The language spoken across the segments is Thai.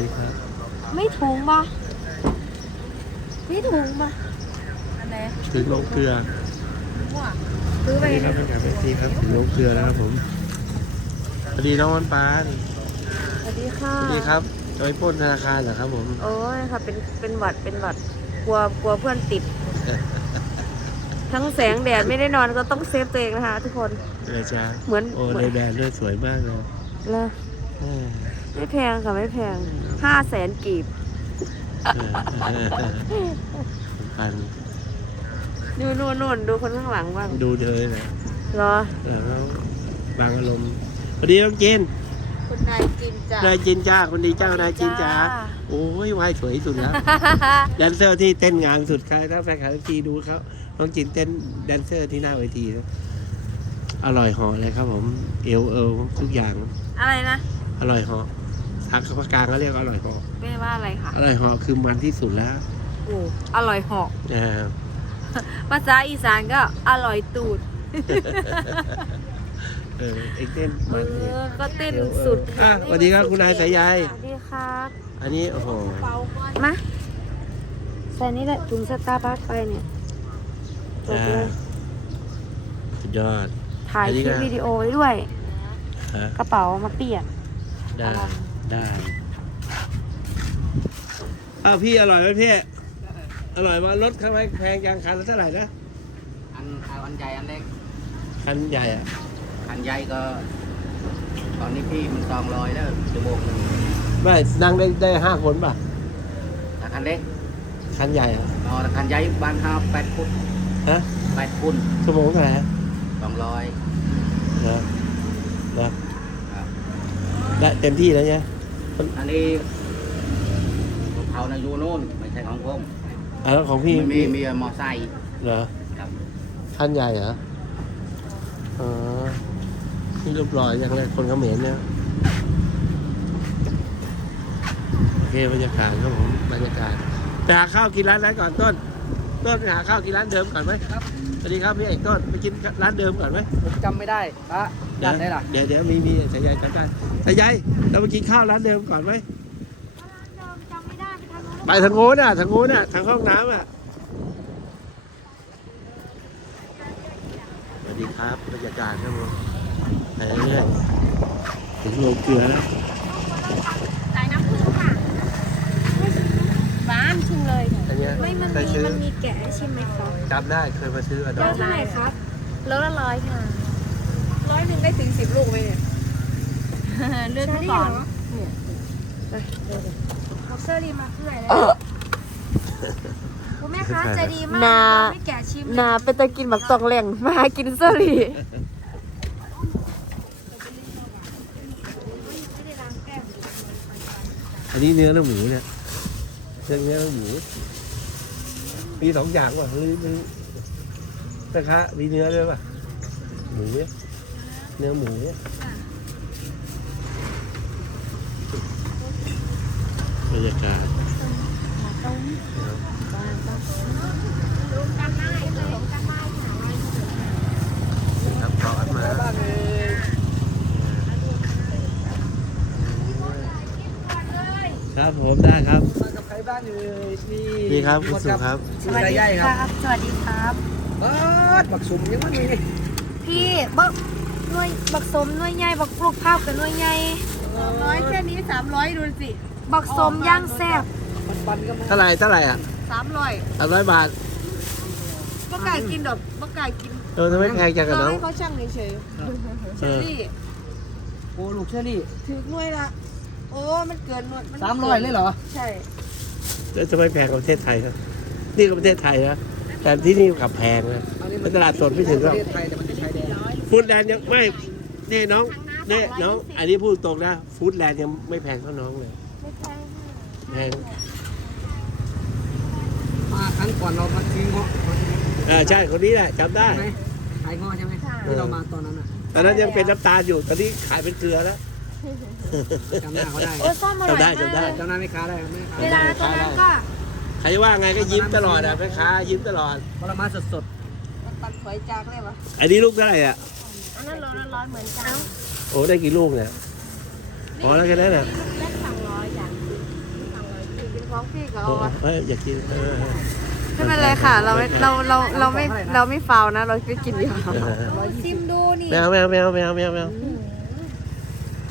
ดีครับ ไม่ถุงปะไม่ถุงปะอันไหนถึงลงเกลือมั่วซื้อสไปวัสดีคเนี่รับยเป็นการเป็นทีครับถึงลงเกลือแล้วครับผมสวัสดีน้องวันปานสวัสดีค่ะสวัสดีครับจะไปปล้นธนาคารเหรอครับผมโอ้ยค่ะเป็นเป็นหวัดเป็นหวัดกลัวกลัวเพื่อนติด ทั้งแสงแดดไม่ได้นอนก็ต้องเซฟตัวเองนะคะ ทุกคนเลยจ้าเหมือนโอ้เหมืในอนแบรนด์ด้วยสวยมากเลยแล้วเออ ไม่แพงค่ะ ไม่แพง ห้าแสนกีบเออเออเออปันดูนู่นนู่นดูคนข้างหลังบ้างดูเธอนะเหรอเออแล้วบางอารมณ์สวัสดีน้องจินคุณนายจินจ้ะนายจินจ้าคนดีเจ้านายจินจ้าโอ้ยวายสวยสุดแล้วแดนเซอร์ที่เต้นงานสุดค่ะถ้าแฟนคลับทีดูเขาน้องจินเต้นแดนเซอร์ที่หน้าเวทีอร่อยหอเลยครับผม เอวเอวทุกอย่าง อะไรนะ อร่อยหอ ทางภาคกลางเขาเรียกอร่อยเหอไม่ว่าอะไรค่ะอร่อยเหอคือมันที่สุดแล้วโอ้อร่อยเหอกนะฮะภาษาอีสานก็อร่อยตูด เออเอ็กเต้นเอมันเนี่ยอ ก็เต้นสุดอะสวัสดีครับคุณนายสายใยสวัสดีครับอันนี้โอ้โหมาใส่นี่แหละถุงสตาร์บัคไปเนี่ยจบอ่าเลยสุดยอด ถ่ายอันนี้คลิก็ปวิดีโอไว้ด้วย ฮะกระเป๋ามาเปลี่ยนได้ ได้ อ้าวพี่อร่อยไหมพี่ อร่อยว่ารถข้างในแพงจังคันละเท่าไหร่นะอันเอาอันใหญ่อันเล็ก คันใหญ่อะอันใหญ่ก็ ตอนนี้พี่มันสองร้อยแล้วชั่วโมงหนึ่งไม่นั่งได้ได้ห้าคนป่ะ แต่คันเล็กคันใหญ่อะอ๋อแต่คันใหญ่บ้านห้าแปดฟุตฮะแปดฟุตชั่วโมงเท่าไหร่ฮะสองร้อย เหรอเหรอได้เต็มที่แล้วเนี่ย อันนี้ของเขานะอยู่โน่นไม่ใช่ของผมอะแล้วของพี่มันมีมีมอไซค์เหรอครับคันใหญ่เหรออ๋อนี่รูปรอยอย่างแรกคนเขมรเนี่ยโอเคบรรยากาศครับผมบรรยากาศไปหาข้าวกินร้านไหนก่อนต้น ต้นไปหาข้าวกินร้านเดิมก่อนไหมครับสวัสดีครับพี่เอกต้นไปกินร้านเดิมก่อนไหมผมจำไม่ได้ปะ เดี๋ยวเดี๋ยวเดี๋ยวมีมีสายใยจำได้สายใยเราไปกินข้าวร้านเดิมก่อนไหมไปทางโน้นอะทางโน้นอะทางห้องน้ำอะสวัสดีครับบรรยากาศครับผมไปเรื่อยๆถึงโรงเกลือแล้วสายน้ำผึ้งค่ะบ้านชิมเลยอันเนี้ยไม่มันเคยมีซื้อมันมีแกะให้ชิมไหมคะจำได้เคยมาซื้ออะดโลอกเท่าไหร่ครับโลละร้อยค่ะ ร้อยหนึ่งได้ถึงสิบลูกไหมเนี่ยเลือกดูก่อนเอาเซอรี่มาเพื่อยเลยคุณแม่ค้าใจดีมากนายังไม่แกะชิมเลยนาเป็นตะกินแบบตองแหล่งมากินเสรีไม่ได้ล้างแก้มอันนี้เนื้อแล้วหมูเนี่ยเรื่องเนื้อแล้วหมู มีสองอย่างว่ะหรือหรือนะคะมีเนื้อด้วยป่ะหมูเนี่ย เนื้อหมูบรรยากาศครับร้อนมาครับผมได้ครับมากับใครบ้างเลยนี่ดีครับคุณสุครับสวัสดีครับ สวัสดีครับบ้าบักสุมยังไม่มีพี่บักห น่วยบักสมหน่วยใหญ่บักปลูกภาพกับหน่วยใหญ่สองร้อยแค่นี้สามร้อยดูสิบักสมย่างแซ่บปันๆก็มาเท่าไหร่เท่าไหร่อะสามร้อยสามร้อยบาทบักไก่กินดอกบักไก่กินเออทำไมแพงจังกับเราน้องให้เขาช่างเฉยๆเชอรี่โอ้ลูกเชอรี่ถือหน่วยละโอ้มันเกินหน่วยนสามร้อยเลยเหรอใช่แล้วทำไมแพงกว่าประเทศไทยครับนี่ก็ประเทศไทยนะแต่ที่นี่กลับแพงนะอันนี้เป็นตลาดสดไม่ถึงหรอก ฟู้ดแลนด์ยังไม่นี่น้องนี่น้อง อันนี้พูดตรงนะฟู้ดแลนด์ยังไม่แพงเท่าน้องเลยไม่แพงแพงมาครั้งก่อนเรามาทิ้งเงาะเออใช่คนนี้แหละจำได้ใช่ไหมขายเงาะใช่ไหมที่เรามาตอนนั้นอะตอนนั้นยังเป็นน้ำตาลอยู่ตอนนี้ขายเป็นเกลือแล้วจำหน้าเขาได้โอ้ส้มอร่อยจำได้มากจำได้จำหน้าไม่ค้าได้ไหมเวลาตอนนั้นก็ใครจะว่าไงก็ยิ้มตลอดอะแม่ค้ายิ้มตลอดผลไม้สดมันตัดถ อยจากเลยวะอันนี้ลูกเท่าไหร่อะ อันนั้นโลละร้อยเหมือนกันโอ้ได้กี่ลูกเนี่ยพอแล้วแค่นั้นน่ะเล็กสองร้อยจ้ะอของพี่ก็โอ้เอาอะเอ้ยอยากกินเออไม่เป็นไรค่ะ เราไม่เราเราเราไม่เราไม่ฟาวนะ เราไม่กินยาเออซิมดูนี่ แมวแมวแมวแมวแมวแมว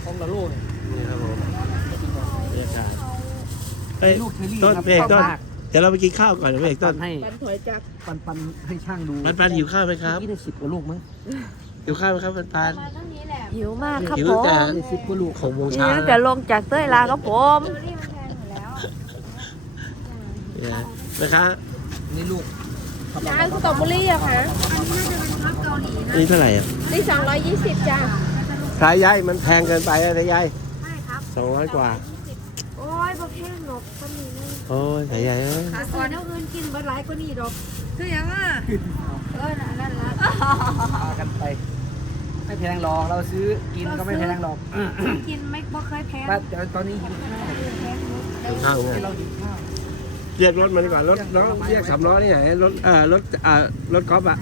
ของละลูกนี่ครับผมบรรยากาศเฮ้ยลูกเชอรี่ต้นครับเพลงต้นมากเดี๋ยวเราไปกินข้าวก่อนเดี๋ยวเพลงต้นให้ปันถอยจักปันปันให้ช่างดูปันปันหิวข้าวไหมครับนี่ได้สิบกว่าลูกมั้งหิวข้าวไหมครับปันปันมาตั้งนี้แหละหิวมากครับหิวผแต่มได้สิบกว่าลูกหกโมงหิเช้าวตั้งแต่ลงจากเต้ยลาครับผมดูนี่มันแพงอยู่แล้วเนี่ยนะคะนี่ลูกร้านสตรอเบอรี่อะค่ะนี่เท่าไหร่อะนี่สองร้อยยี่สิบจ้าสายใยมันแพงเกินไปอะสายใยใช่ครับสองร้อยกว่า โอ้ยบ่แพงหรอกก็มีนี่ โอ้ยสายใยเอ้ยขาซอยน้ำอื่นกินเบิดหลายกว่านี้ดอกคือหยังอะเออนั่นนั่นละพากันไป ไม่แพงหรอกเราซื้อกินก็ไม่แพงหรอกกินไม่บ่เคยแพงแต่ตอนนี้หิวข้าวหิวข้าวไงให้เราหิวข้าวเรียกรถมาดีกว่ารถรถเรียกสามล้อนี่ไหนรถเอ่อรถอ่ารถกอล์ฟอะ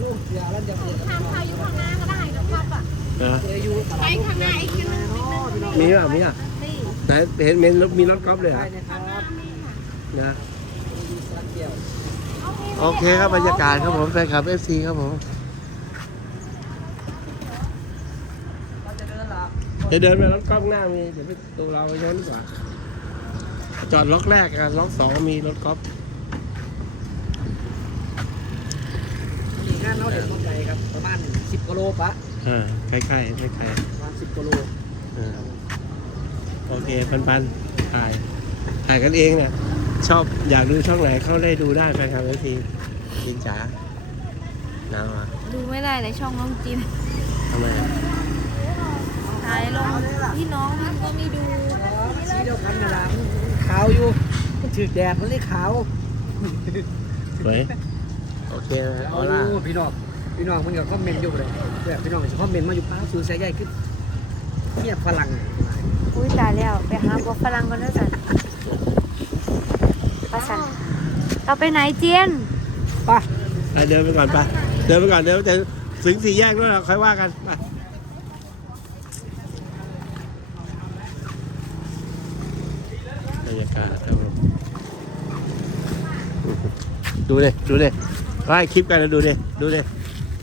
ลูกเสียแล้วจะเสียทางเขาอยู่ข้างหน้าก็ได้กับครับอะนะเสียอยู่ตลาดไปข้างหน้าอีกนิดนึงมีอะมีอะนี่ ไหนเห็นเห็นรถมีรถกอล์ฟเลยเหรได้อะนะครับนะมีสักเดียวโอเคครับบรรยากาศครับผมแฟนคลับเอฟซีครับผมเราจะเดินหลับเดี๋ยวเดินไปรถกอล์ฟหน้ามีเดี๋ยวไปตัวเราย้อนดีกว่าจอดล็อกแรกกันล็อกสองมีรถกอล์ฟมีงานเราเด็ดต้นใหญ่ครับประมาณสิบกิโลปะอ่าใกล้ๆใกล้ๆประมาณสิบกิโลเออ โอเคปันปันถ่ายถ่ายกันเองเนี่ยชอบอยากดูช่องไหนเข้าได้ดูได้แฟนคลับเอฟซีจินจ๋าหนาวอะดูไม่ได้ในช่องน้องจินทำไมอะถ่ายลงพี่น้องมันก็ไม่ดูสีเดียวกันนะล่ะขาวอยู่ถือแดดมันเลยขาวสวยโอเคไหมอโอ้อร่าพี่น้องพี่น้องมันก็คอมเมนต์อยู่เลยแบบพี่น้องจะคอมเมนต์มาอยู่ป้าสูเสียใหญ่ขึ้นเทียบพลัง อุ้ยตายแล้ว ไปหาบัวฝรั่งกันนะสันป้าสันเราไปไหนเจียนป่ะไปเดินไปก่อนไปเดินไปก่อนเดี๋ยวจะถึงสี่แยกแล้วเราค่อยว่ากันไปบรรยากาศครับผมดูเลยดูเลยเขาให้คลิปกันแล้วดูเลยดูเลย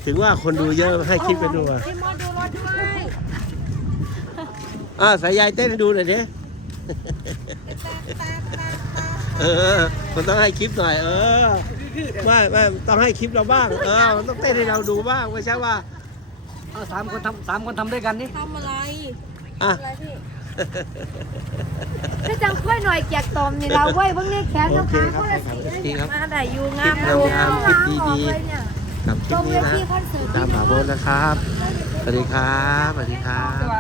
ถึงว่าคนดูเยอะให้คลิปกันดูอะ ให้มอดูรถด้วย อ่าสายยายเต้นให้ดูหน่อยดิเออมันต้องให้คลิปหน่อย เออไม่ไม่ต้องให้คลิปเราบ้าง เออมันต้องเต้นให้เราดูบ้างไม่ใช่ว่าเอาสามคนทำสามคนทำด้วยกันนี่ทำอะไรอะอะไรพี่ถ้าจังค่อยหน่อยแจกตอมนี่เราไว้ยเบิ่งเนี่ยแขนโอเราเคขาครับคนไปละครับสีดีครับมาได้อยู่งามคลิปงามๆคลิปดีออกเลยเนี่ยๆกับคลิปนี้นะติดตามหาโบนนะครับ สวัสดีครับ สวัสดีครับ